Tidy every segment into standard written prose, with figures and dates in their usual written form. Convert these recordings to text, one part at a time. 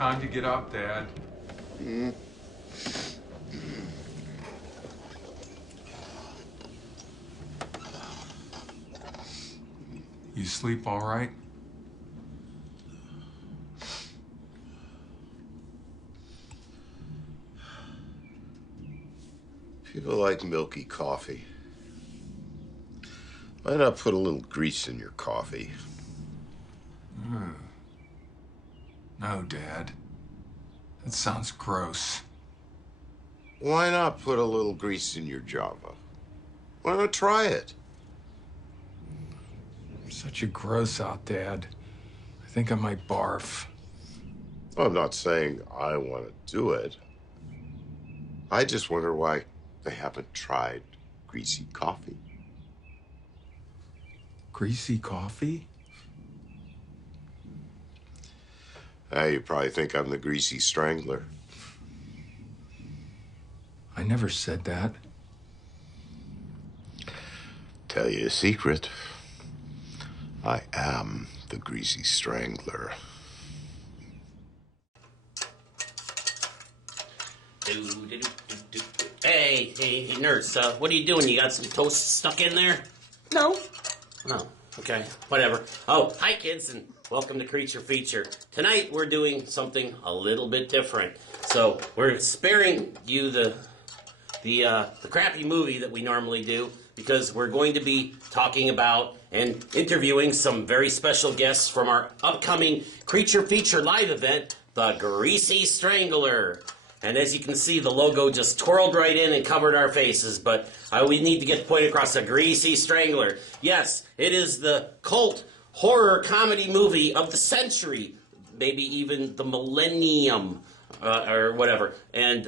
Time to get up, Dad. You sleep all right? People like milky coffee. Why not put a little grease in your coffee? No, Dad. That sounds gross. Why not put a little grease in your Java? Why not try it? Such a gross out, Dad. I think I might barf. I'm not saying I want to do it. I just wonder why they haven't tried greasy coffee. Greasy coffee? You probably think I'm the greasy strangler. I never said that. Tell you a secret. I am the greasy strangler. Hey, nurse, what are you doing? You got some toast stuck in there? No. Oh, okay, whatever. Oh, hi kids, and welcome to Creature Feature. Tonight we're doing something a little bit different. So we're sparing you the crappy movie that we normally do, because we're going to be talking about and interviewing some very special guests from our upcoming Creature Feature live event, the Greasy Strangler. And as you can see, the logo just twirled right in and covered our faces, but we need to get the point across: the Greasy Strangler. Yes, it is the cult horror comedy movie of the century, maybe even the millennium, or whatever. And,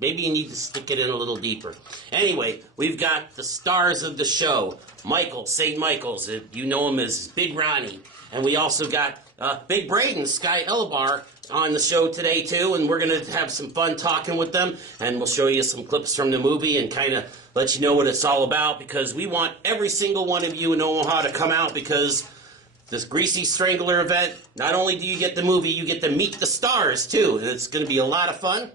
maybe you need to stick it in a little deeper. Anyway, we've got the stars of the show, Michael, St. Michael's. You know him as Big Ronnie. And we also got Big Braden, Sky Elabar, on the show today, too. And we're going to have some fun talking with them. And we'll show you some clips from the movie and kind of let you know what it's all about, because we want every single one of you in Omaha to come out, because this Greasy Strangler event, not only do you get the movie, you get to meet the stars, too. And it's going to be a lot of fun.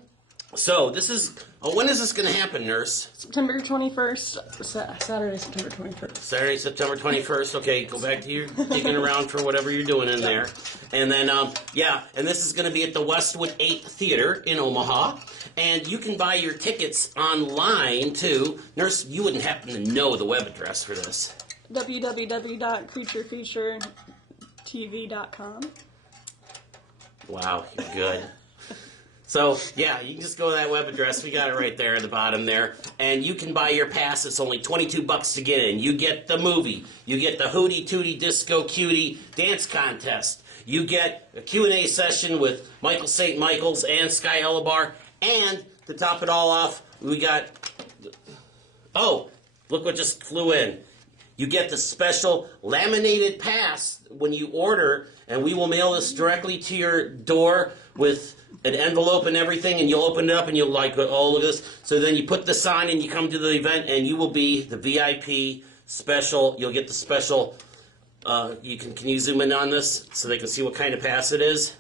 So this is, when is this going to happen, nurse? September 21st, Saturday, September 21st. Saturday, September 21st. Okay, go back to your digging around for whatever you're doing in there. And then, and this is going to be at the Westwood 8 Theater in Omaha. And you can buy your tickets online, too. Nurse, you wouldn't happen to know the web address for this. www.creaturefeaturetv.com. Wow, you're good. So, yeah, you can just go to that web address. We got it right there at the bottom there. And you can buy your pass. It's only $22 to get in. You get the movie. You get the Hootie Tootie Disco Cutie dance contest. You get a Q&A session with Michael St. Michael's and Sky Elabar. And to top it all off, we got... Oh, look what just flew in. You get the special laminated pass when you order, and we will mail this directly to your door with an envelope and everything, and you'll open it up and you'll like, oh, look at this. So then you put this on and you come to the event, and you will be the VIP special. You'll get the special, can you zoom in on this so they can see what kind of pass it is?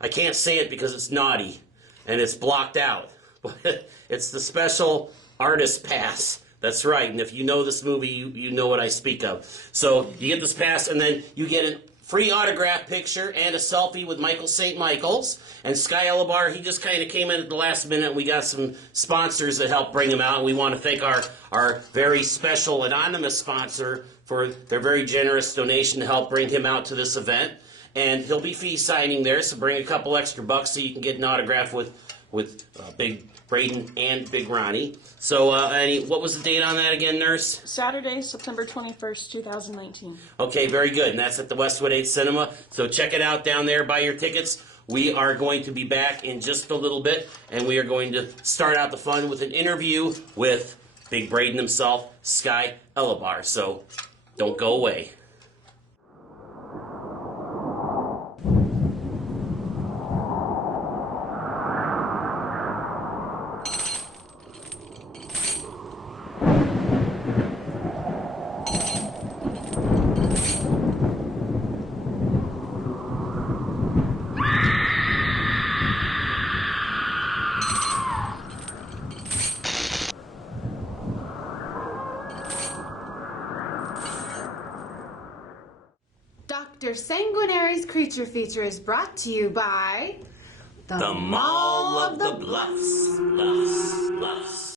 I can't say it because it's naughty and it's blocked out. But it's the special artist pass. That's right, and if you know this movie, you know what I speak of. So you get this pass, and then you get a free autograph picture and a selfie with Michael St. Michael's. And Sky Elabar, he just kind of came in at the last minute. We got some sponsors that helped bring him out. And we want to thank our very special anonymous sponsor for their very generous donation to help bring him out to this event. And he'll be fee signing there, so bring a couple extra bucks so you can get an autograph with Big Braden and Big Ronnie. So, what was the date on that again, nurse? Saturday, September 21st, 2019. Okay, very good. And that's at the Westwood 8 Cinema. So check it out down there. Buy your tickets. We are going to be back in just a little bit, and we are going to start out the fun with an interview with Big Braden himself, Sky Elabar. So don't go away. Dr. Sanguinary's Creature Feature is brought to you by The Mall of the Bluffs. Bluffs. Bluffs.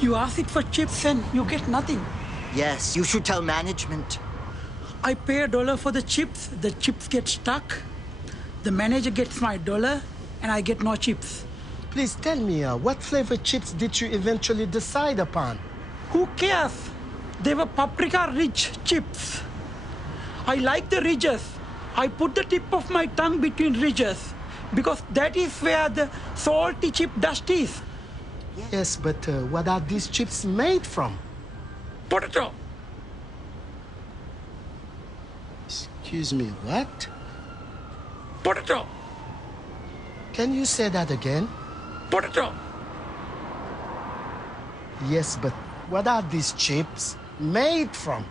You ask it for chips and you get nothing. Yes, you should tell management. I pay $1 for the chips get stuck, the manager gets my $1, and I get no chips. Please tell me, what flavor chips did you eventually decide upon? Who cares? They were paprika-rich chips. I like the ridges. I put the tip of my tongue between ridges because that is where the salty chip dust is. Yes, but what are these chips made from? Potato. Excuse me, what? Potato. Can you say that again? Potato. Yes, but what are these chips made from?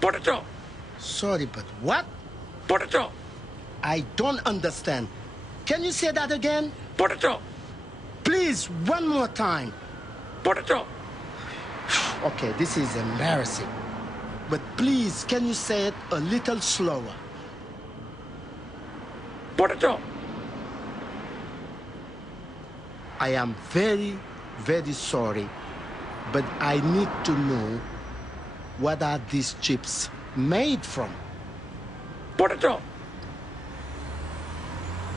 Potato. Sorry, but what? Potato. I don't understand. Can you say that again? Potato. Please, one more time. Potato. Okay, this is embarrassing. But please, can you say it a little slower? Potato. I am very, very sorry, but I need to know what are these chips made from? Potato.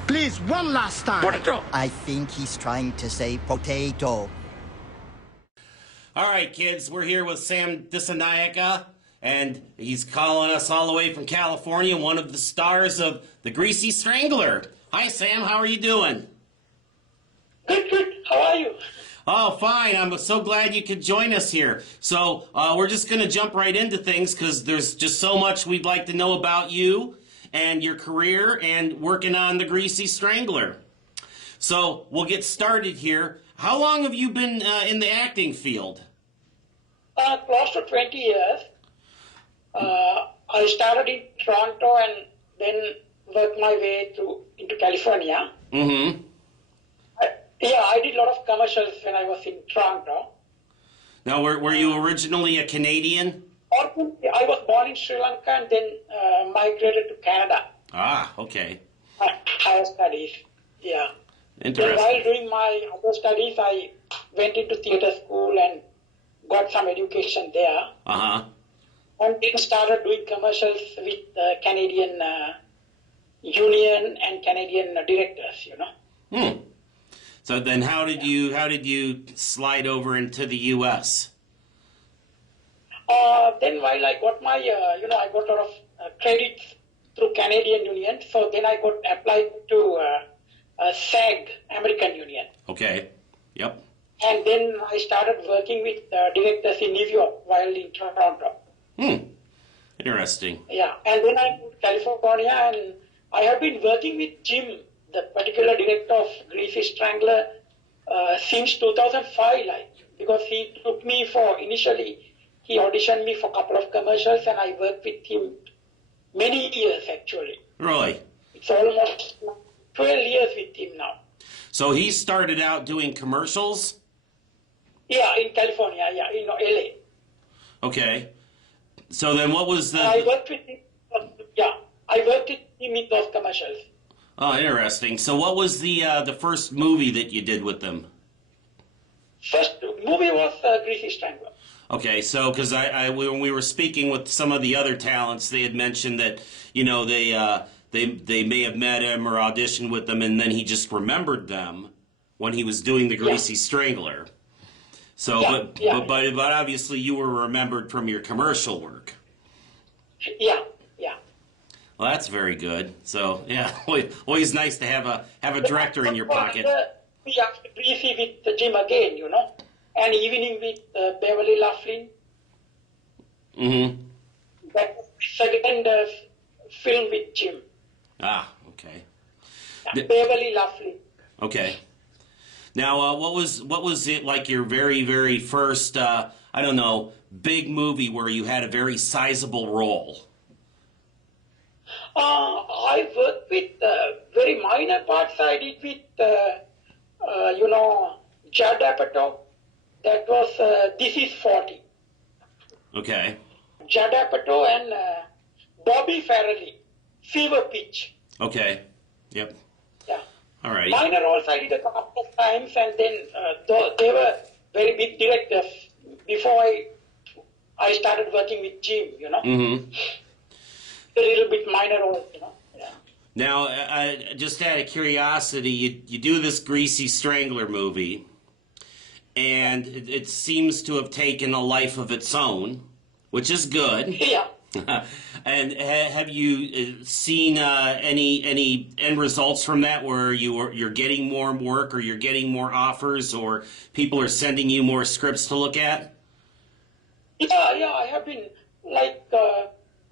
Please, one last time. Potato. I think he's trying to say potato. All right, kids, we're here with Sam Dissanayaka, and he's calling us all the way from California, one of the stars of The Greasy Strangler. Hi, Sam. How are you doing? Good, good. How are you? Oh, fine. I'm so glad you could join us here. So we're just going to jump right into things because there's just so much we'd like to know about you and your career and working on The Greasy Strangler. So we'll get started here. How long have you been in the acting field? Close to 20 years. I started in Toronto and then worked my way into California. Mm-hmm. I did a lot of commercials when I was in Toronto. Now, were you originally a Canadian? I was born in Sri Lanka and then migrated to Canada. Ah, okay. Higher studies, yeah. Interesting. Then while doing my other studies, I went into theater school and got some education there. Uh-huh. And then started doing commercials with Canadian union and Canadian directors, you know. So then how did you slide over into the U.S.? Then while I got my, I got a lot of credits through Canadian Union, so then I got applied to SAG, American Union. Okay, yep. And then I started working with directors in New York while in Toronto. Interesting. Yeah, and then I moved to California and I have been working with Jim, the particular director of Greasy Strangler, since 2005, because he took me initially, he auditioned me for a couple of commercials and I worked with him many years actually. Really? It's almost 12 years with him now. So he started out doing commercials? Yeah, in California, in LA. Okay. So then what was the... I worked with him, I worked with him in those commercials. Oh, interesting. So what was the first movie that you did with them? First movie was Greasy Strangler. Okay, so because when we were speaking with some of the other talents, they had mentioned that they may have met him or auditioned with them, and then he just remembered them when he was doing the Greasy Strangler. So, but obviously you were remembered from your commercial work. Yeah. Well, that's very good. So, yeah, always nice to have a director in your pocket. Greasy with Jim again, and Evening with Beverly Laughlin. Mm-hmm. That was the second film with Jim. Ah, okay. Beverly Laughlin. Okay. Now, what was it like your very, very first, big movie where you had a very sizable role? I worked with very minor parts I did with, Judd Apatow That was This Is 40. Okay. Judd Apatow and Bobby Farrelly, Fever Pitch. Okay. Yep. Yeah. All right. Minor roles I did a couple of times, and then they were very big directors before I started working with Jim, you know. Mm-hmm. A little bit minor roles, you know. Yeah. Now, just out of curiosity, you do this Greasy Strangler movie, and it seems to have taken a life of its own, which is good. Yeah. And have you seen any end results from that, where you're getting more work, or you're getting more offers, or people are sending you more scripts to look at? Yeah, I have been, like,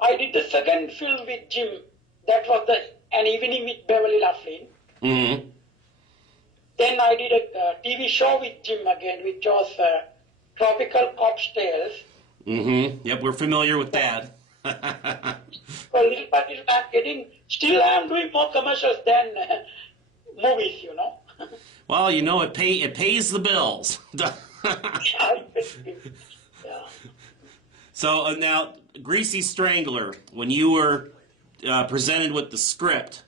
I did the second film with Jim. That was An Evening with Beverly Loughlin. Mm-hmm. Then I did a TV show with Jim again, which was Tropical Cop's Tales. Mm-hmm. Yep, we're familiar with that. So little by little I'm getting, still I'm doing more commercials than movies, you know. Well, you know, it pays the bills. Yeah. So now, Greasy Strangler, when you were presented with the script,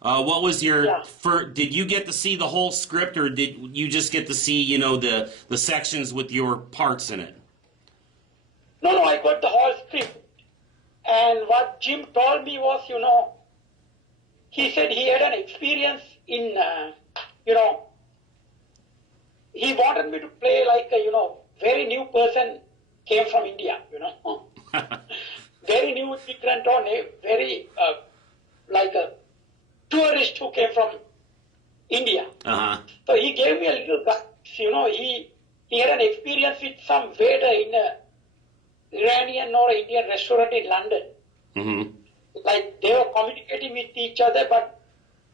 what was your first? Did you get to see the whole script, or did you just get to see, you know, the sections with your parts in it? No, I got the whole script. And what Jim told me was, you know, he said he had an experience in, you know, he wanted me to play like a, you know, very new person came from India, you know. Very new immigrant or very, like a tourist who came from India. Uh-huh. So he gave me a little guidance, you know, he had an experience with some waiter in a Iranian or Indian restaurant in London. Mm-hmm. Like they were communicating with each other, but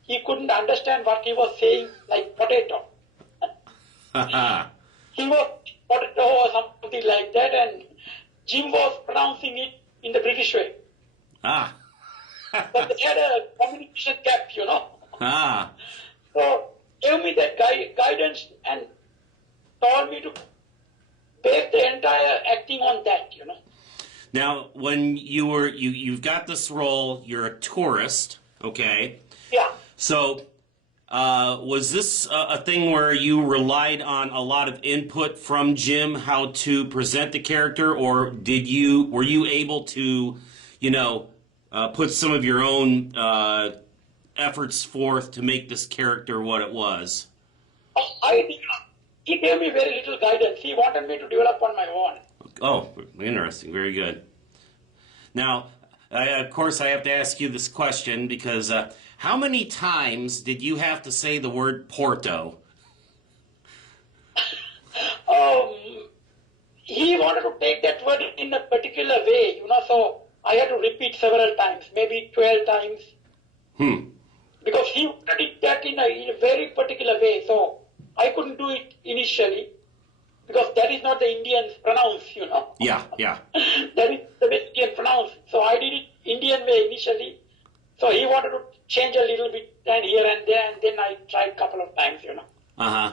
he couldn't understand what he was saying, like potato. He was potato or something like that, and Jim was pronouncing it in the British way. Ah. But they had a communication gap, you know. Ah. So gave me that guidance and told me to base the entire acting on that, you know. Now, when you've got this role, you're a tourist, okay? Yeah. So, was this a thing where you relied on a lot of input from Jim, how to present the character, or were you able to, you know, put some of your own efforts forth to make this character what it was? He gave me very little guidance. He wanted me to develop on my own. Oh, interesting. Very good. Now, of course, I have to ask you this question because how many times did you have to say the word Porto? He wanted to take that word in a particular way, you know, so I had to repeat several times, maybe 12 times. Because he wanted that in a very particular way, so I couldn't do it initially because that is not the Indians pronounce, you know. Yeah. That is the way Indian pronounce. So I did it Indian way initially. So he wanted to change a little bit and here and there, and then I tried a couple of times, you know. Uh-huh.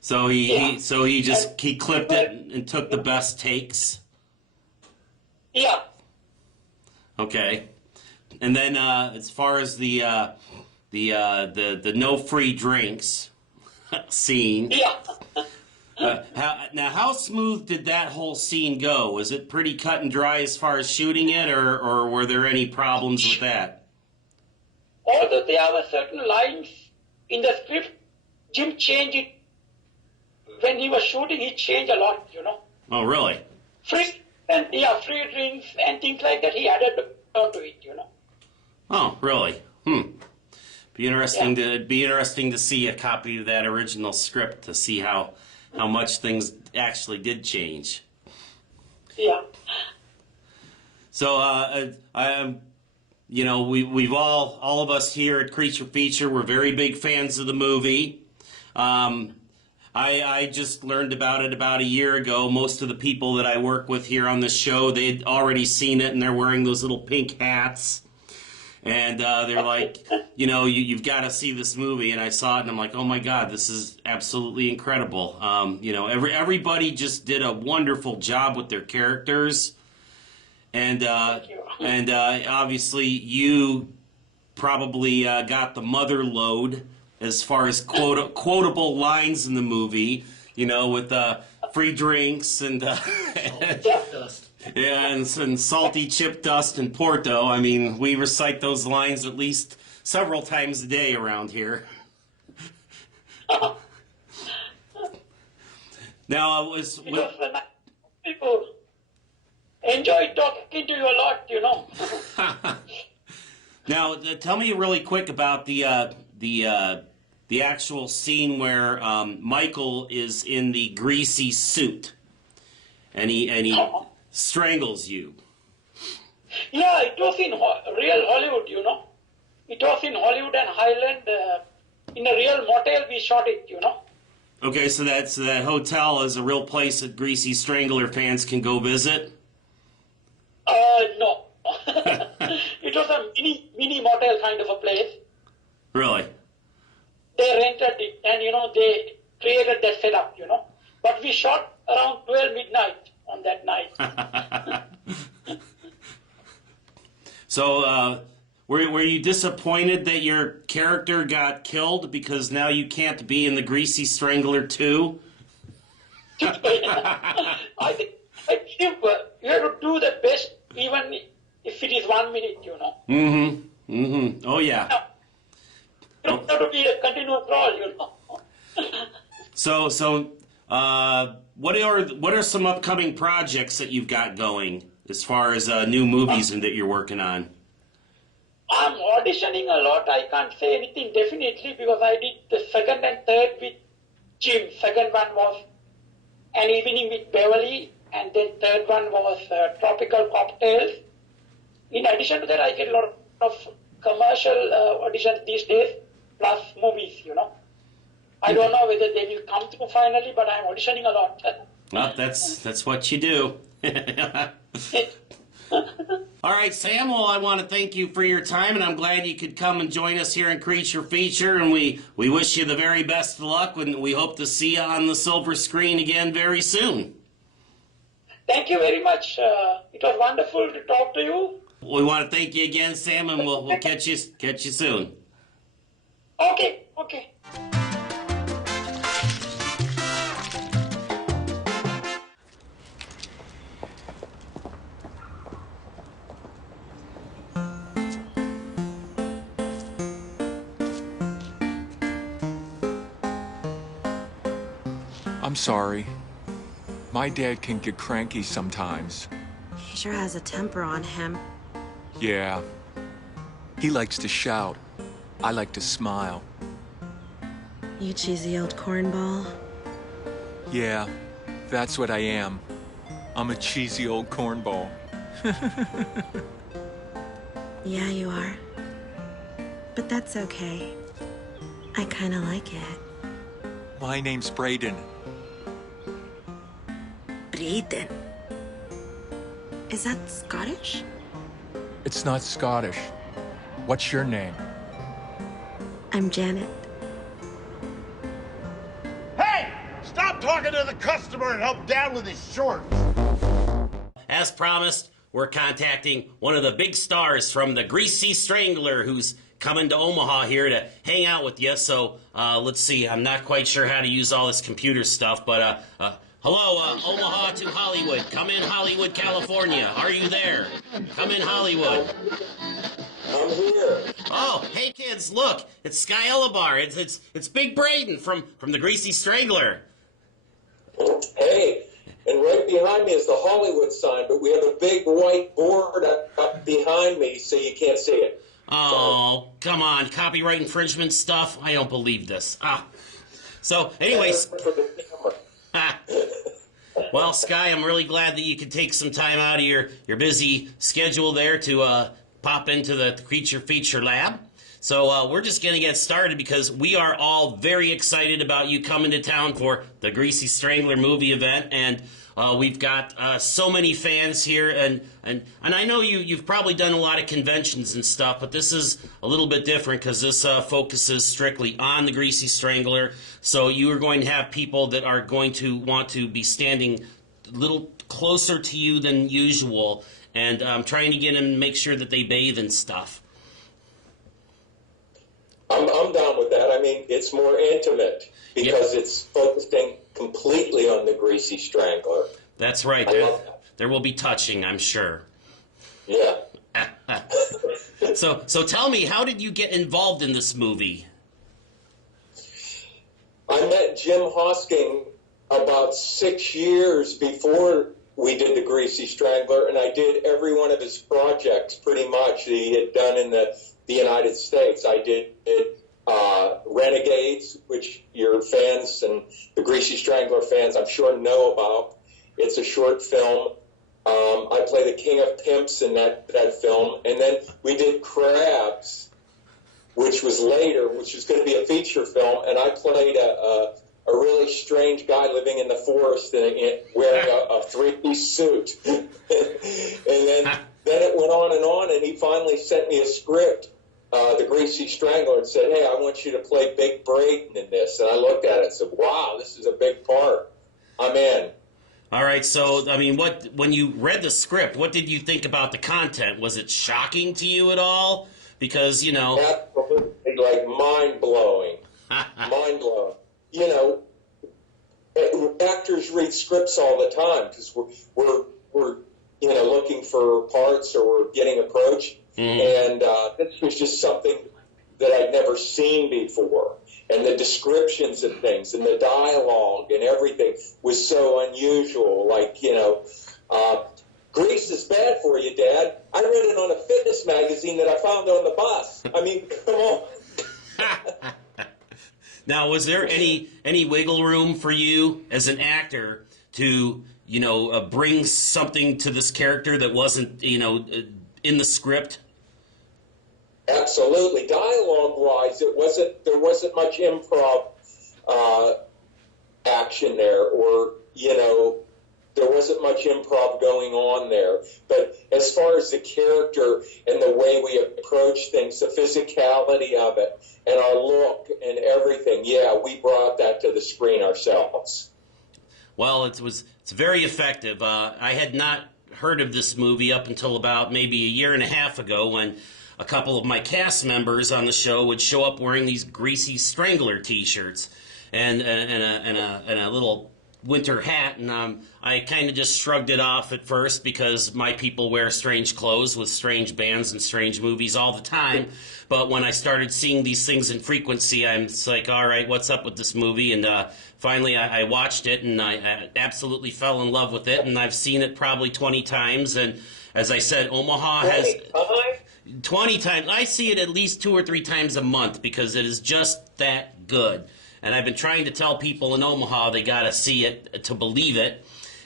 So he clipped it and took the best takes. Yeah. Okay. And then as far as the no free drinks scene. Yeah. How smooth did that whole scene go? Was it pretty cut and dry as far as shooting it, or were there any problems with that? Although there were certain lines in the script, Jim changed it. When he was shooting, he changed a lot, you know. Oh, really? Free drinks and things like that, he added onto it, you know. Oh, really? Be interesting to see a copy of that original script to see how much things actually did change. Yeah. So, you know, we've all of us here at Creature Feature, we're very big fans of the movie. I just learned about it about a year ago. Most of the people that I work with here on this show, they'd already seen it, and they're wearing those little pink hats. And they're like, you've got to see this movie. And I saw it, and I'm like, oh my God, this is absolutely incredible. Everybody just did a wonderful job with their characters, and obviously you probably got the mother lode as far as quotable lines in the movie. With free drinks and and salty chip dust and Porto. I mean, we recite those lines at least several times a day around here. Now, people enjoy talking to you a lot, Now, tell me really quick about the actual scene where Michael is in the greasy suit, and he strangles you. Yeah, it was in real Hollywood, It was in Hollywood and Highland. In a real motel, we shot it, Okay, so that hotel is a real place that Greasy Strangler fans can go visit? No. It was a mini motel kind of a place. Really? They rented it, and they created that setup, But we shot around 12 midnight on that night. So, were you disappointed that your character got killed because now you can't be in the Greasy Strangler 2? I think you have to do the best, even if it is 1 minute, Oh yeah. You don't have to be a continuous role, So, what are some upcoming projects that you've got going as far as new movies that you're working on? I'm auditioning a lot. I can't say anything definitely because I did the second and third with Jim. Second one was An Evening with Beverly, and then third one was Tropical Cocktails. In addition to that, I get a lot of commercial auditions these days, plus movies, I don't know whether they will come through finally, but I'm auditioning a lot. Well, that's what you do. All right, Sam, well, I want to thank you for your time, and I'm glad you could come and join us here in Creature Feature, and we wish you the very best of luck, and we hope to see you on the silver screen again very soon. Thank you very much. It was wonderful to talk to you. We want to thank you again, Sam, and we'll catch you soon. Okay. I'm sorry. My dad can get cranky sometimes. He sure has a temper on him. Yeah. He likes to shout. I like to smile. You cheesy old cornball. Yeah, that's what I am. I'm a cheesy old cornball. Yeah, you are. But that's okay. I kinda like it. My name's Braden. Braden? Is that Scottish? It's not Scottish. What's your name? I'm Janet. Hey! Stop talking to the customer and help Dad with his shorts. As promised, we're contacting one of the big stars from the Greasy Strangler who's coming to Omaha here to hang out with you. So let's see, I'm not quite sure how to use all this computer stuff, but hello, Omaha to Hollywood. Come in Hollywood, California. Are you there? Come in Hollywood. I'm here. Oh, hey kids, look, it's Sky Elabar. It's Big Braden from the Greasy Strangler. Hey, and right behind me is the Hollywood sign, but we have a big white board up behind me, so you can't see it. Oh, come on, copyright infringement stuff? I don't believe this. So, anyways. Well, Sky, I'm really glad that you could take some time out of your busy schedule there to pop into the Creature Feature Lab. So we're just going to get started because we are all very excited about you coming to town for the Greasy Strangler movie event, and we've got so many fans here, and I know you've probably done a lot of conventions and stuff, but this is a little bit different because this focuses strictly on the Greasy Strangler. So you are going to have people that are going to want to be standing a little closer to you than usual, and I'm trying to get them to make sure that they bathe and stuff. I'm down with that. I mean, it's more intimate because it's focusing completely on the Greasy Strangler. That's right. There will be touching, I'm sure. Yeah. So tell me, how did you get involved in this movie? I met Jim Hosking about 6 years before we did the Greasy Strangler, and I did every one of his projects pretty much that he had done in the United States. I did Renegades, which your fans and the Greasy Strangler fans I'm sure know about. It's a short film. I play the King of Pimps in that film. And then we did Crabs, which was later, which was going to be a feature film, and I played a really strange guy living in the forest and wearing a three-piece suit. And then it went on, and he finally sent me a script, the Greasy Strangler, and said, "Hey, I want you to play Big Braden in this." And I looked at it and said, "Wow, this is a big part. I'm in." All right, so, I mean, when you read the script, what did you think about the content? Was it shocking to you at all? Because, you know... Absolutely, like mind-blowing. Mind-blowing. You know, actors read scripts all the time because we're you know, looking for parts or we're getting approached. And this was just something that I'd never seen before. And the descriptions of things and the dialogue and everything was so unusual. Like, you know, grease is bad for you, Dad. I read it on a fitness magazine that I found on the bus. I mean, come on. Now, was there any wiggle room for you as an actor to, you know, bring something to this character that wasn't, you know, in the script? Absolutely. Dialogue-wise, there wasn't much improv action there, or, you know, there wasn't much improv going on there. But as far as the character and the way we approach things, the physicality of it, and our look and everything, yeah, we brought that to the screen ourselves. Well, it's very effective. I had not heard of this movie up until about maybe a year and a half ago when a couple of my cast members on the show would show up wearing these Greasy Strangler T-shirts and a little winter hat, and I kind of just shrugged it off at first because my people wear strange clothes with strange bands and strange movies all the time. But when I started seeing these things in frequency, I'm just like, all right, what's up with this movie? And finally I watched it, and I absolutely fell in love with it, and I've seen it probably 20 times. And as I said, Omaha has... 20 times. I see it at least 2 or 3 times a month because it is just that good. And I've been trying to tell people in Omaha they got to see it to believe it.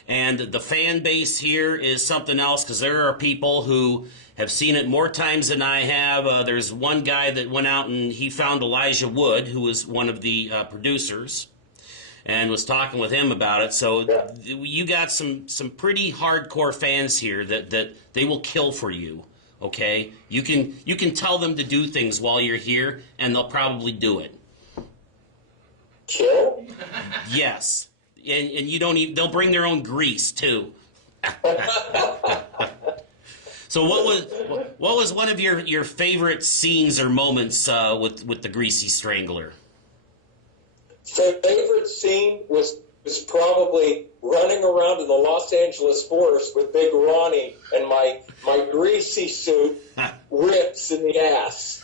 And the fan base here is something else because there are people who have seen it more times than I have. There's one guy that went out and he found Elijah Wood, who was one of the producers, and was talking with him about it. So you got some pretty hardcore fans here that they will kill for you. Okay, you can tell them to do things while you're here, and they'll probably do it. Kill? Yes, and you don't even. They'll bring their own grease too. So what was one of your favorite scenes or moments with the Greasy Strangler? Favorite scene was probably running around in the Los Angeles forest with Big Ronnie, and my greasy suit rips in the ass.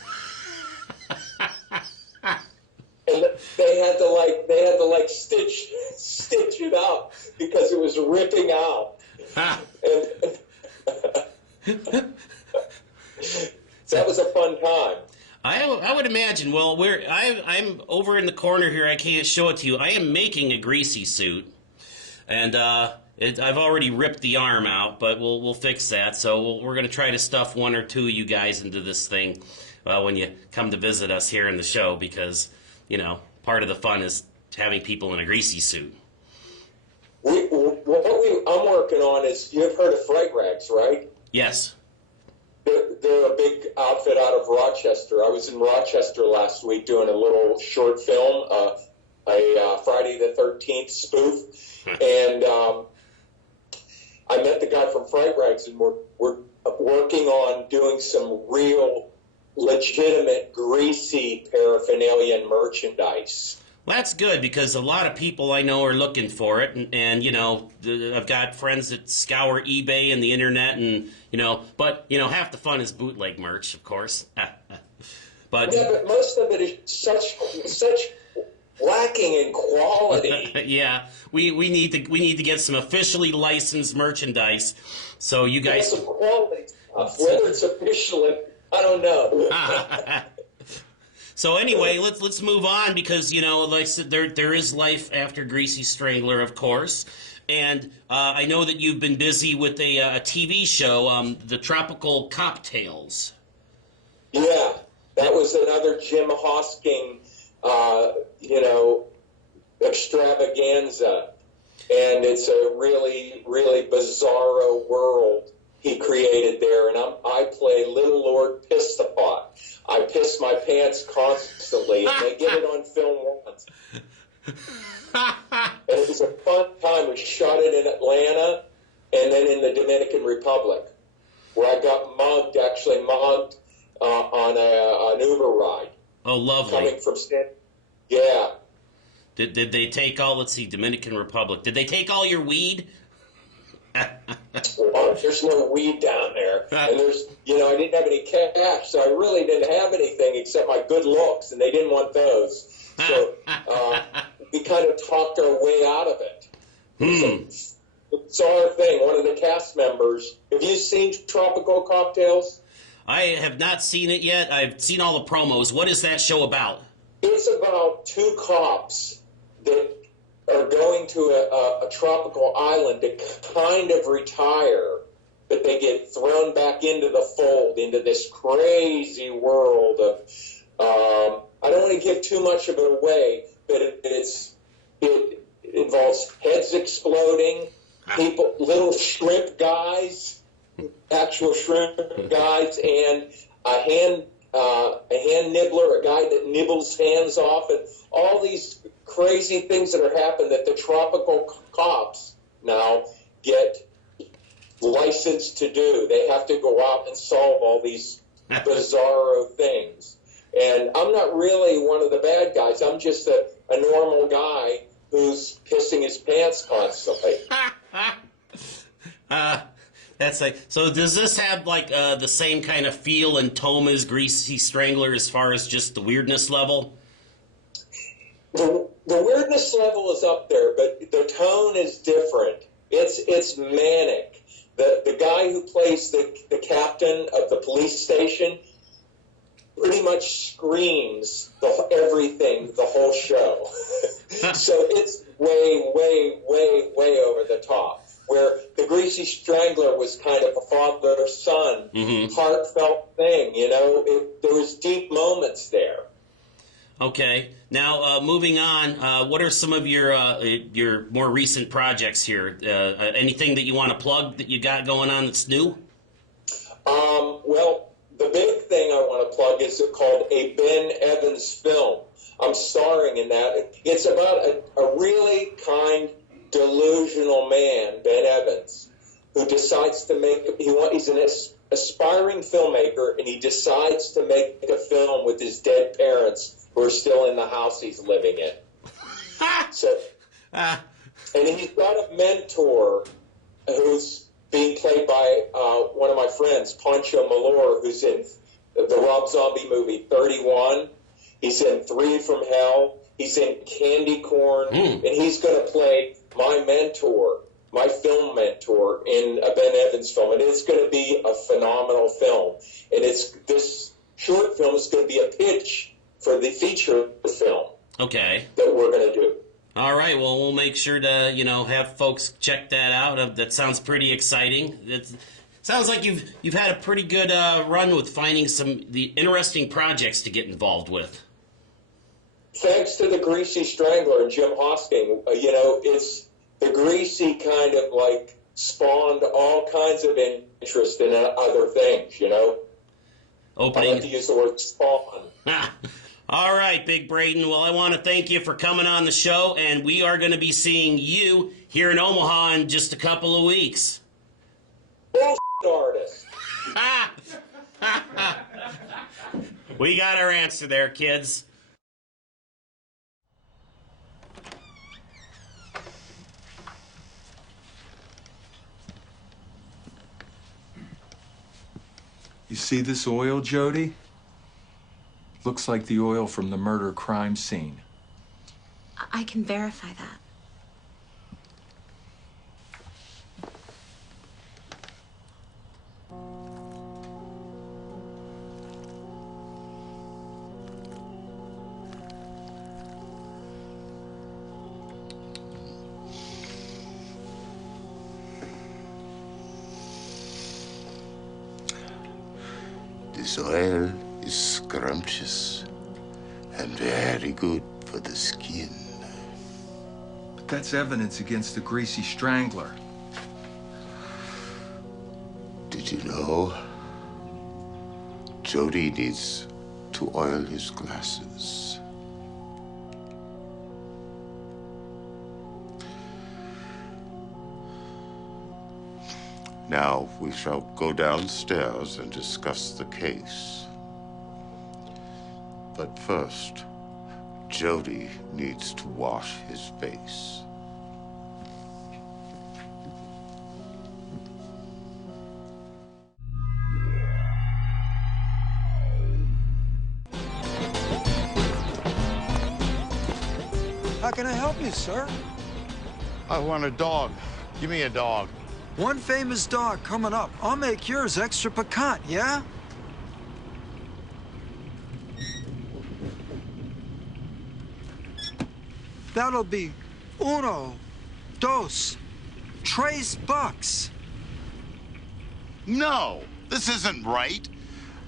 And they had to stitch it up because it was ripping out. That was a fun time. I would imagine. Well, I'm over in the corner here. I can't show it to you. I am making a greasy suit, and I've already ripped the arm out, but we'll fix that. So we're going to try to stuff 1 or 2 of you guys into this thing. when you come to visit us here in the show, because, you know, part of the fun is having people in a greasy suit. I'm working on is, you've heard of Fright Rags, right? Yes. They're a big outfit out of Rochester. I was in Rochester last week doing a little short film, a Friday the 13th spoof, and I met the guy from Fright Rags, and we're working on doing some real, legitimate, greasy paraphernalia and merchandise. Well, that's good, because a lot of people I know are looking for it, and you know, I've got friends that scour eBay and the internet, and but half the fun is bootleg merch, of course. But most of it is such lacking in quality. Yeah, we need to get some officially licensed merchandise, so you guys. Some quality stuff. Whether it's official, I don't know. So anyway, let's move on, because like I said, there is life after Greasy Strangler, of course, and I know that you've been busy with a TV show, the Tropical Cocktails. Yeah, that was another Jim Hosking, extravaganza, and it's a really, really bizarro world he created there, and I play Little Lord Piss the Pot. I piss my pants constantly, and they get it on film once. And it was a fun time. We shot it in Atlanta and then in the Dominican Republic, where I got mugged on an Uber ride. Oh, lovely. Coming from Yeah. Did they take all, let's see, Dominican Republic, did they take all your weed? Well, there's no weed down there, and I didn't have any cash, so I really didn't have anything except my good looks, and they didn't want those. So we kind of talked our way out of it. It's a bizarre thing. One of the cast members. Have you seen Tropical Cocktails? I have not seen it yet. I've seen all the promos. What is that show about? It's about two cops that are going to a tropical island to kind of retire, but they get thrown back into the fold, into this crazy world of, I don't want to give too much of it away, but it involves heads exploding, people, little shrimp guys, actual shrimp guys, and a hand nibbler, a guy that nibbles hands off, and all these crazy things that are happening that the tropical cops now get licensed to do. They have to go out and solve all these bizarro things. And I'm not really one of the bad guys. I'm just a normal guy who's pissing his pants constantly. That's like, so does this have like the same kind of feel and tone as Greasy Strangler as far as just the weirdness level? The weirdness level is up there, but the tone is different. It's manic. The guy who plays the captain of the police station pretty much screams everything the whole show. So it's way, way, way, way over the top. Where the Greasy Strangler was kind of a father-son, heartfelt thing, there was deep moments there. Okay. Now, moving on, what are some of your more recent projects here? Anything that you want to plug that you got going on that's new? Well, the big thing I want to plug is called a Ben Evans film. I'm starring in that. It's about a really kind, delusional man, Ben Evans, who decides to he's an aspiring filmmaker, and he decides to make a film with his dead parents who are still in the house he's living in. And he's got a mentor who's being played by one of my friends, Pancho Malor, who's in the Rob Zombie movie 31. He's in 3 from Hell. He's in Candy Corn. And he's going to play my mentor, my film mentor, in a Ben Evans film. And it's going to be a phenomenal film. And this short film is going to be a pitch for the feature film. Okay. That we're going to do. All right. Well, we'll make sure to, have folks check that out. That sounds pretty exciting. Sounds like you've had a pretty good run with finding the interesting projects to get involved with. Thanks to the Greasy Strangler and Jim Hosking, it's the Greasy kind of like spawned all kinds of interest in other things, Opening. I like to use the word spawn. All right, Big Braden. Well, I want to thank you for coming on the show, and we are going to be seeing you here in Omaha in just a couple of weeks. Bullshit artist. We got our answer there, kids. You see this oil, Jody? Looks like the oil from the murder crime scene. I can verify that. This oil is scrumptious and very good for the skin. But that's evidence against the Greasy Strangler. Did you know? Jody needs to oil his glasses. Now we shall go downstairs and discuss the case. But first, Jody needs to wash his face. How can I help you, sir? I want a dog. Give me a dog. One famous dog coming up. I'll make yours extra piquant, yeah? That'll be $1, 2, $3. No, this isn't right.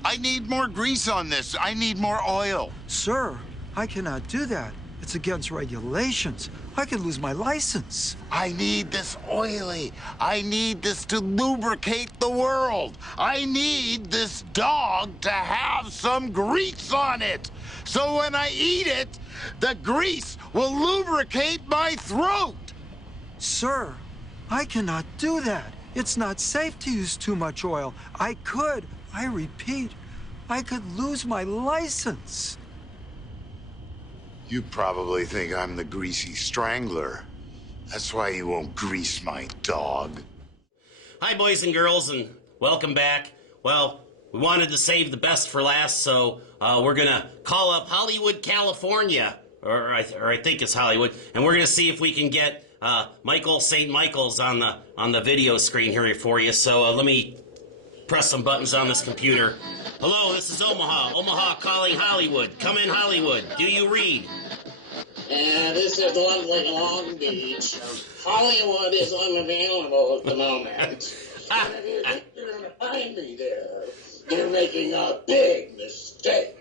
I need more grease on this. I need more oil. Sir, I cannot do that. It's against regulations. I could lose my license. I need this oily. I need this to lubricate the world. I need this dog to have some grease on it. So when I eat it, the grease will lubricate my throat. Sir, I cannot do that. It's not safe to use too much oil. I repeat, I could lose my license. You probably think I'm the Greasy Strangler. That's why you won't grease my dog. Hi, boys and girls, and welcome back. Well, we wanted to save the best for last, so we're gonna call up Hollywood, California, or I think it's Hollywood, and we're gonna see if we can get Michael St. Michael's on the video screen here for you. So let me press some buttons on this computer. Hello, this is Omaha. Omaha calling Hollywood. Come in, Hollywood. Do you read? This is lovely Long Beach. Hollywood is unavailable at the moment. And if you think you're going to find me there, you're making a big mistake.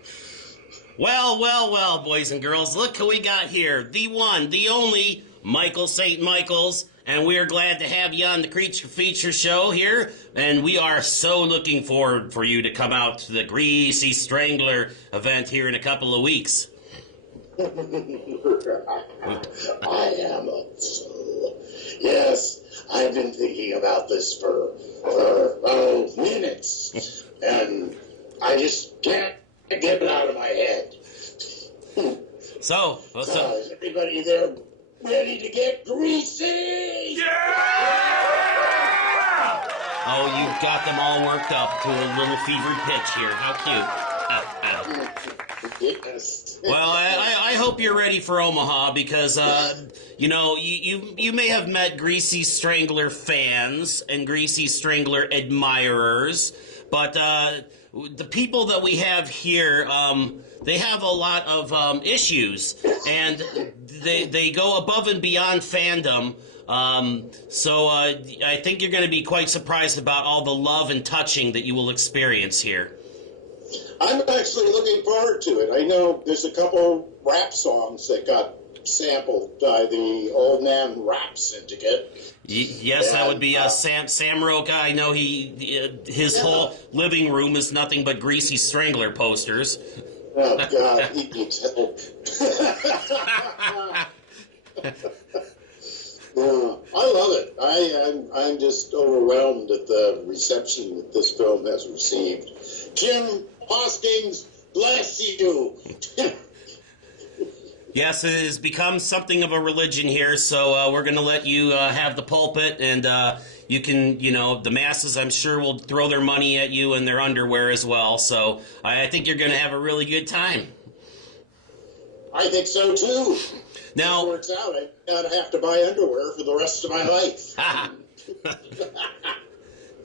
Well, boys and girls, look who we got here. The one, the only, Michael St. Michael's. And we are glad to have you on the Creature Feature Show here. And we are so looking forward for you to come out to the Greasy Strangler event here in a couple of weeks. I am also. Yes, I've been thinking about this for minutes. And I just can't get it out of my head. So is everybody there ready to get greasy? Oh, you've got them all worked up to a little fevered pitch here. How cute. Yes. Well, I hope you're ready for Omaha because, you may have met Greasy Strangler fans and Greasy Strangler admirers, but the people that we have here, they have a lot of issues, and they go above and beyond fandom. So I think you're going to be quite surprised about all the love and touching that you will experience here. I'm actually looking forward to it. I know there's a couple rap songs that got sampled by the Old Man Rap Syndicate. Yes, that would be Sam Roca. I know his whole living room is nothing but Greasy Strangler posters. Oh, God, he needs help. Yeah, I love it. I'm just overwhelmed at the reception that this film has received. Jim Hoskins, bless you. Yes, it has become something of a religion here, so we're going to let you have the pulpit, and you can, the masses, I'm sure, will throw their money at you and their underwear as well, so I think you're going to have a really good time. I think so, too. Now, if it works out, I'm going to have to buy underwear for the rest of my life.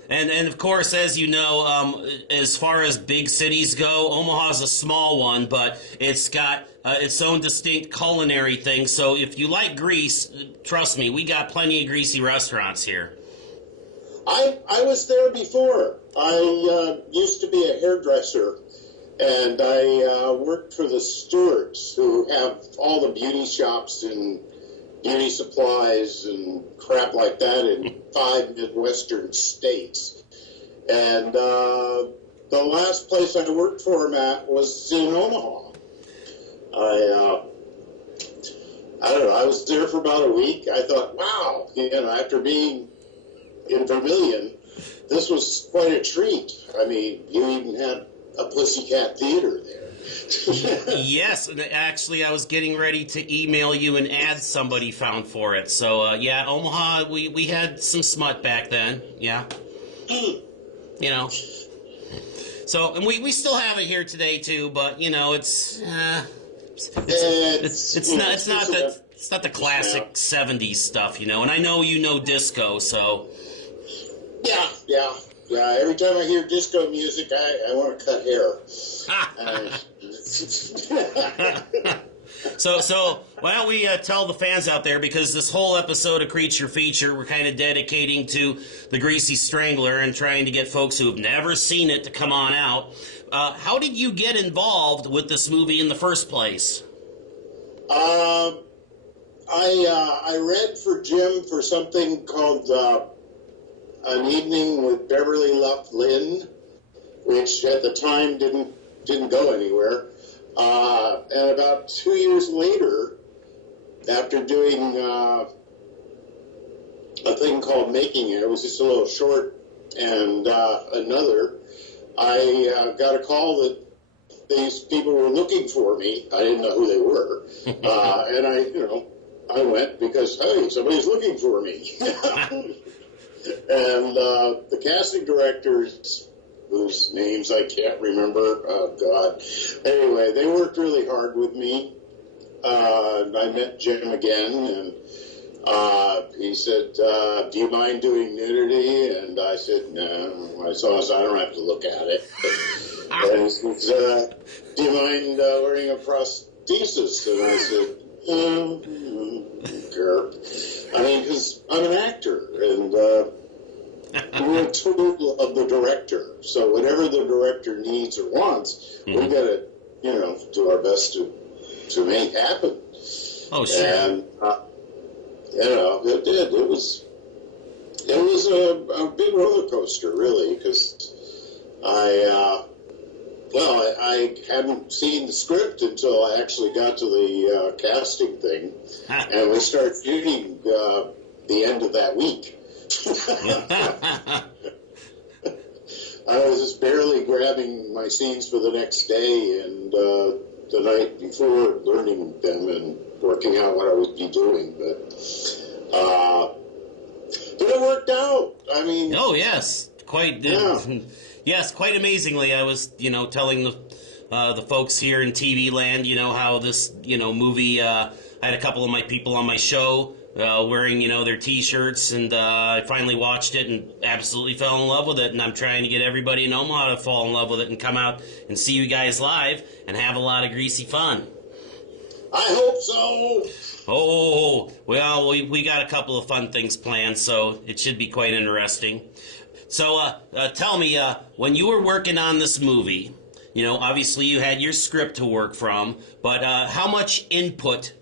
And of course, as you know, as far as big cities go, Omaha's a small one, but it's got its own distinct culinary thing. So if you like grease, trust me, we got plenty of greasy restaurants here. I was there before. I used to be a hairdresser, and I worked for the Stewarts, who have all the beauty shops and beauty supplies and crap like that in 5 Midwestern states. And the last place I worked for him at was in Omaha. I don't know, I was there for about a week. I thought, wow, after being in Vermilion, this was quite a treat. I mean, you even had a Pussycat Theater there. Yes, and actually I was getting ready to email you an ad somebody found for it. So, yeah, Omaha, we had some smut back then, yeah. So, and we still have it here today, too, but, it's not the classic 70s stuff, and I know you know disco, so... Yeah. Every time I hear disco music, I want to cut hair. So why don't we tell the fans out there, because this whole episode of Creature Feature we're kind of dedicating to the Greasy Strangler and trying to get folks who have never seen it to come on out. How did you get involved with this movie in the first place? I read for Jim for something called An Evening with Beverly Luff Lynn, which at the time didn't go anywhere. And about 2 years later, after doing a thing called Making It was just a little short, and another, I got a call that these people were looking for me. I didn't know who they were. And I went because, hey, somebody's looking for me. And the casting directors, whose names I can't remember, oh God. Anyway, they worked really hard with me. I met Jim again, and he said, do you mind doing nudity? And I said, no, as long as I don't have to look at it. And he said, do you mind wearing a prosthesis? And I said, sure. I mean, because I'm an actor, and we're a tool of the director. So whatever the director needs or wants, we got to, do our best to make happen. Oh, sure. And it did. It was a big roller coaster, really, because I hadn't seen the script until I actually got to the casting thing, and we started shooting the end of that week. I was just barely grabbing my scenes for the next day, and the night before learning them and working out what I would be doing, but it worked out. I mean, oh yes, quite. Yes, quite amazingly. I was, telling the folks here in TV land, how this, movie. I had a couple of my people on my show wearing, their T-shirts, and I finally watched it and absolutely fell in love with it, and I'm trying to get everybody in Omaha to fall in love with it and come out and see you guys live and have a lot of greasy fun. I hope so. Oh, well, we got a couple of fun things planned, so it should be quite interesting. So, tell me, when you were working on this movie, obviously you had your script to work from, but how much input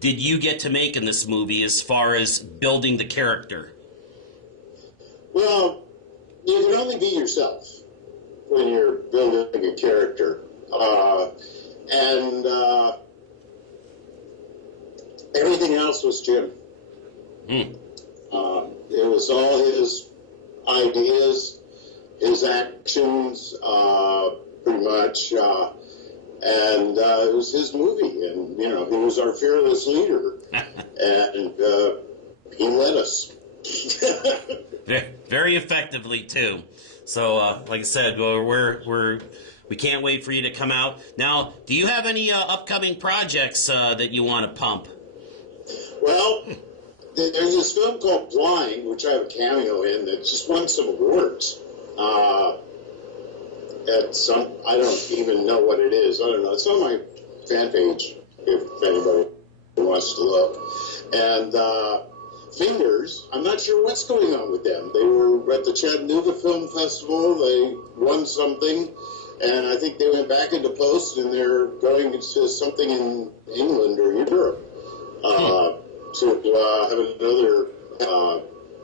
did you get to make in this movie as far as building the character? Well, you can only be yourself when you're building a character. And everything else was Jim. It was all his ideas, his actions, pretty much. And it was his movie, and he was our fearless leader, and he led us very effectively too. So, like I said, we can't wait for you to come out. Now, do you have any upcoming projects that you want to pump? Well, there's this film called Blind, which I have a cameo in, that just won some awards. I don't even know what it is. I don't know. It's on my fan page if anybody wants to look. And Fingers, I'm not sure what's going on with them. They were at the Chattanooga Film Festival. They won something, and I think they went back into post, and they're going to something in England or Europe to have another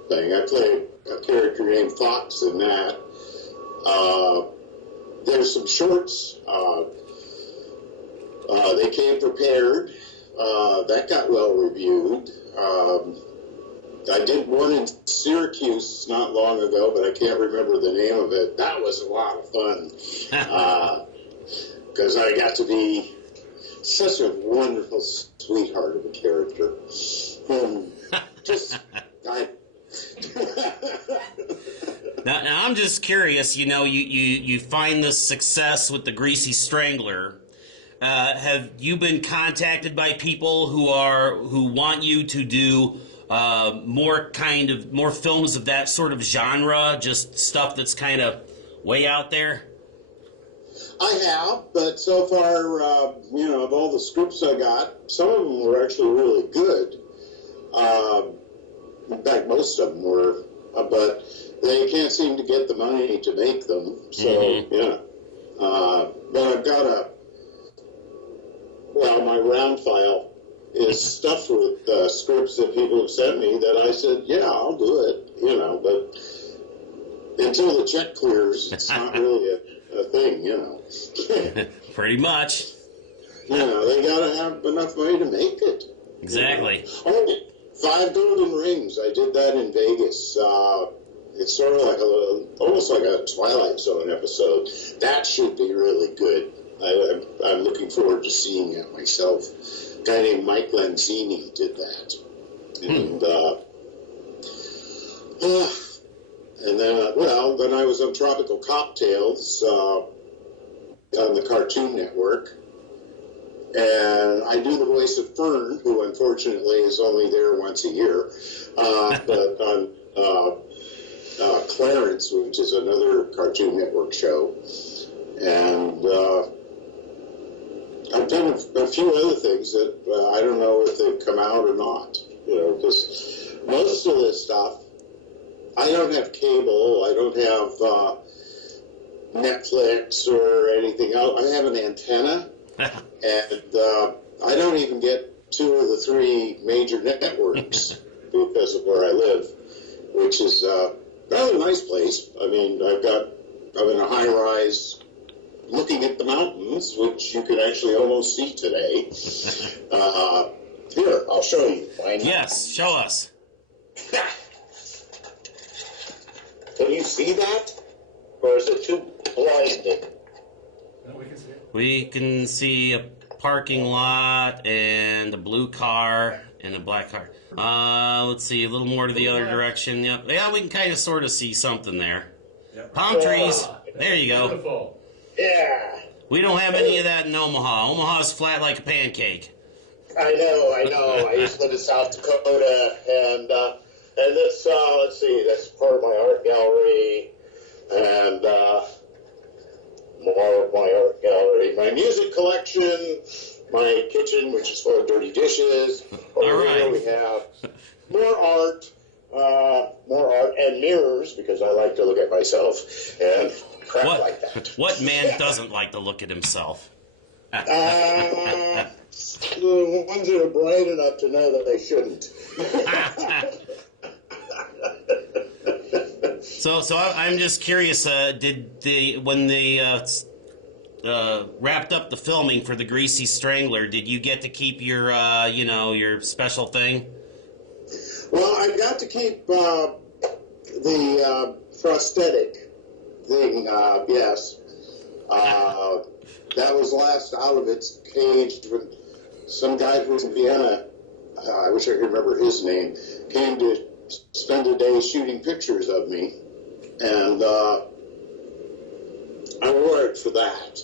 thing. I play a character named Fox in that. There's some shorts. They came prepared. That got well reviewed. I did one in Syracuse not long ago, but I can't remember the name of it. That was a lot of fun because I got to be such a wonderful sweetheart of a character. Now, I'm just curious, you find this success with the Greasy Strangler. Have you been contacted by people who want you to do more films of that sort of genre, just stuff that's kind of way out there? I have, but so far, of all the scripts I got, some of them were actually really good. In fact, most of them were, but they can't seem to get the money to make them. So, but I've got my round file is stuffed with scripts that people have sent me that I said, yeah, I'll do it, but until the check clears, it's not really a thing, Pretty much. They gotta have enough money to make it. Exactly. Oh, 5 Golden Rings, I did that in Vegas. It's sort of like almost like a Twilight Zone episode. That should be really good. I'm looking forward to seeing it myself. A guy named Mike Lanzini did that. And then I was on Tropical Cocktails on the Cartoon Network. And I do the voice of Fern, who unfortunately is only there once a year. But on Clarence, which is another Cartoon Network show. And I've done a few other things that I don't know if they've come out or not. Because most of this stuff, I don't have cable. I don't have Netflix or anything else. I have an antenna. And I don't even get 2 of the 3 major networks because of where I live, which is a rather nice place. I mean, I'm in a high rise looking at the mountains, which you can actually almost see today. Here, I'll show you. Yes, show us. Can you see that? Or is it too blinded? No, we can see it. We can see a parking lot and a blue car and a black car. Let's see, a little more to the other direction. Yep. Yeah, we can kind of sort of see something there. Yep. Palm trees. There you go. Beautiful. Yeah. We don't have any of that in Omaha. Omaha's flat like a pancake. I know. I used to live in South Dakota, and this, let's see, that's part of my art gallery, and more of my art gallery, my music collection, my kitchen, which is full of dirty dishes. Over here we have more art and mirrors, because I like to look at myself and crap like that. What man doesn't like to look at himself? The ones that are bright enough to know that they shouldn't. So I'm just curious. When they wrapped up the filming for the Greasy Strangler, did you get to keep your your special thing? Well, I got to keep the prosthetic thing. Yes. That was last out of its cage when some guy from Vienna, I wish I could remember his name, came to spend a day shooting pictures of me, and I wore it for that.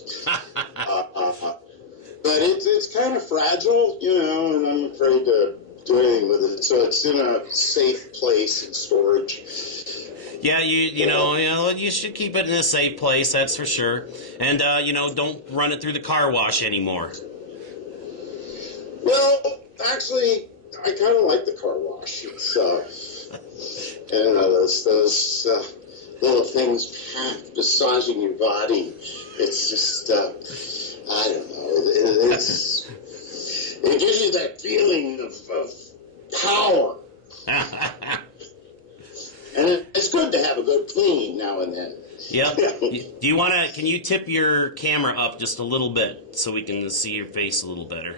But it's kind of fragile, and I'm afraid to do anything with it, so it's in a safe place in storage. Yeah, you should keep it in a safe place, that's for sure. And don't run it through the car wash anymore. Well, actually, I kind of like the car wash. It's those little things massaging your body. It's just I don't know. It gives you that feeling of power. And it's good to have a good clean now and then. Yeah. Do you can you tip your camera up just a little bit so we can see your face a little better?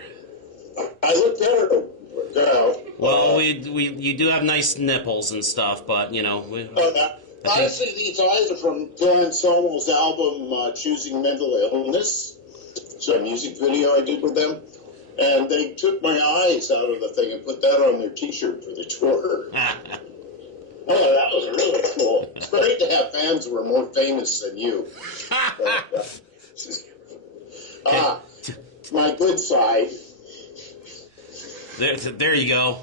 I look better now. Well, you do have nice nipples and stuff, but honestly, these eyes are from Phil Anselmo's album, Choosing Mental Illness. It's a music video I did with them. And they took my eyes out of the thing and put that on their t-shirt for the tour. Oh, that was really cool. It's great to have fans who are more famous than you. My good side. There you go.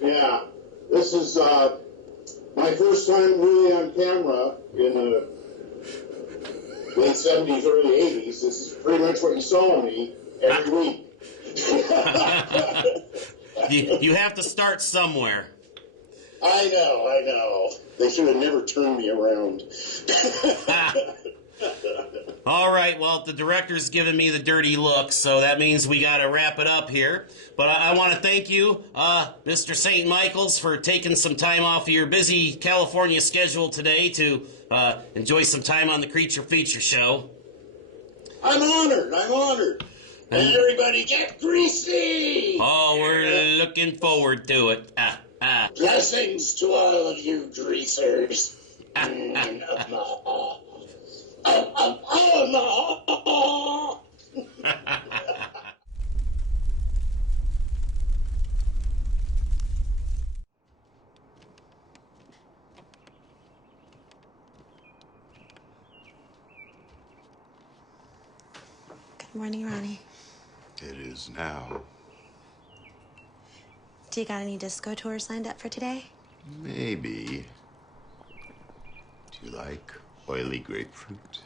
Yeah. This is my first time really on camera in the late 70s, early 80s. This is pretty much what you saw of me every week. You have to start somewhere. I know. They should have never turned me around. All right, well, the director's giving me the dirty look, so that means we got to wrap it up here. But I want to thank you, Mr. St. Michaels, for taking some time off of your busy California schedule today to enjoy some time on the Creature Feature Show. I'm honored. And everybody get greasy! Oh, we're looking forward to it. Blessings to all of you greasers. Good morning, Ronnie. It is now. Do you got any disco tours lined up for today? Maybe. Do you like oily grapefruit?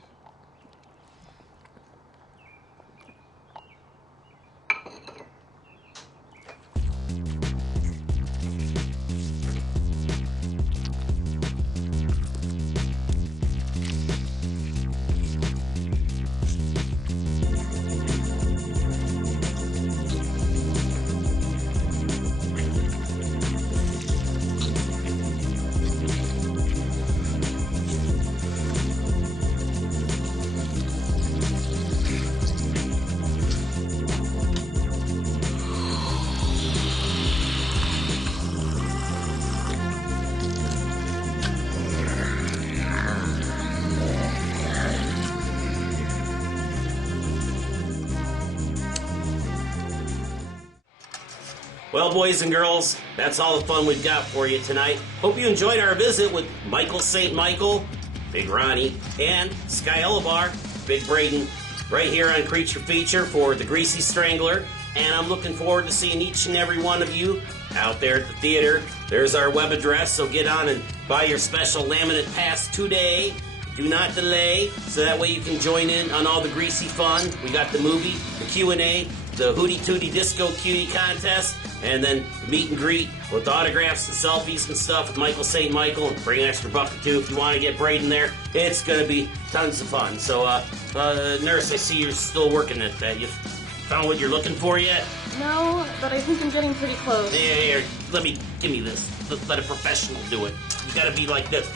Well, boys and girls, that's all the fun we've got for you tonight. Hope you enjoyed our visit with Michael St. Michael, Big Ronnie, and Sky Elabar, Big Braden, right here on Creature Feature for the Greasy Strangler. and I'm looking forward to seeing each and every one of you out there at the theater. There's our web address, so get on and buy your special laminate pass today. Do not delay, so that way you can join in on all the greasy fun. We got the movie, the Q&A, the Hootie Tootie Disco Cutie contest, and then the meet and greet with autographs and selfies and stuff with Michael St. Michael. And bring an extra buck or two if you want to get Braden there. It's going to be tons of fun. So, Nurse, I see you're still working at that. You found what you're looking for yet? No, but I think I'm getting pretty close. Here, give me this. Let a professional do it. You gotta be like this.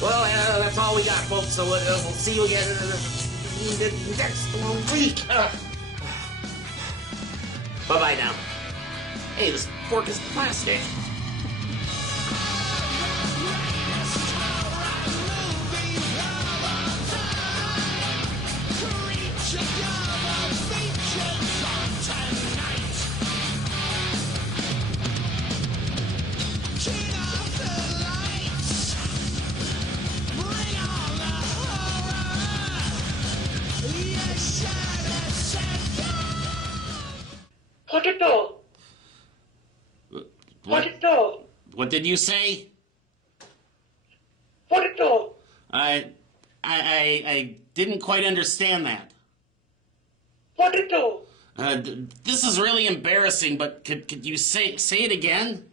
Well, that's all we got, folks. So we'll see you again next week. Bye-bye now. Hey, this fork is plastic. Potato. Potato. What did you say? Potato. I didn't quite understand that. Potato. This is really embarrassing, but could you say it again?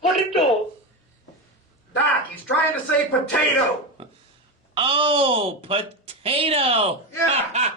Potato. Doc, he's trying to say potato. Oh, potato. Yeah.